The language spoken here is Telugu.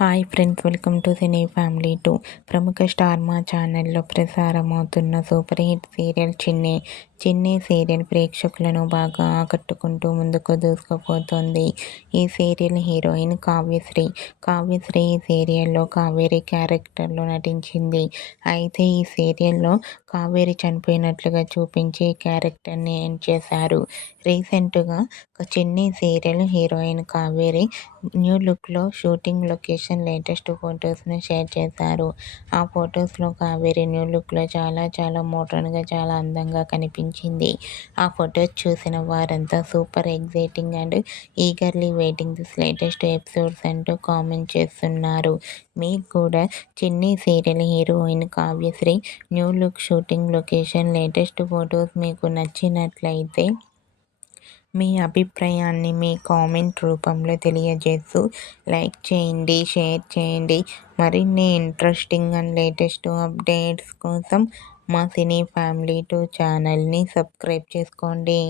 Hi friends, welcome to cine family 2. ప్రముఖ స్టార్ మా ఛానల్లో ప్రసారమవుతున్న సూపర్ హిట్ సీరియల్ చిన్ని సీరియల్ ప్రేక్షకులను బాగా ఆకట్టుకుంటూ ముందుకు దూసుకుపోతోంది. ఈ సీరియల్ హీరోయిన్ కావ్యశ్రీ ఈ సీరియల్లో కావేరి క్యారెక్టర్లో నటించింది. అయితే ఈ సీరియల్లో కావేరి చనిపోయినట్లుగా చూపించి క్యారెక్టర్ని ఎండ్ చేశారు. రీసెంట్గా చిన్ని సీరియల్ హీరోయిన్ కావేరి న్యూ లుక్లో షూటింగ్ లొకేషన్ లేటెస్ట్ ఫొటోస్ను షేర్ చేశారు. ఆ ఫొటోస్లో కావేరి న్యూ లుక్లో చాలా మోడర్న్గా, చాలా అందంగా కనిపించింది. ఆ ఫొటోస్ చూసిన వారంతా super exciting and eagerly waiting this latest episodes అంటూ కామెంట్ చేస్తున్నారు. మీకు కూడా చిన్ని serial heroine Kavyasri new look shooting location latest photos మీకు నచ్చినట్లయితే మీ అభిప్రాయాన్ని మీ కామెంట్ రూపంలో తెలియజేస్తూ లైక్ చేయండి, షేర్ చేయండి. మరిన్ని ఇంట్రెస్టింగ్ అండ్ లేటెస్ట్ అప్డేట్స్ కోసం మా సినీ ఫ్యామిలీ 2 ఛానల్ని సబ్స్క్రైబ్ చేసుకోండి.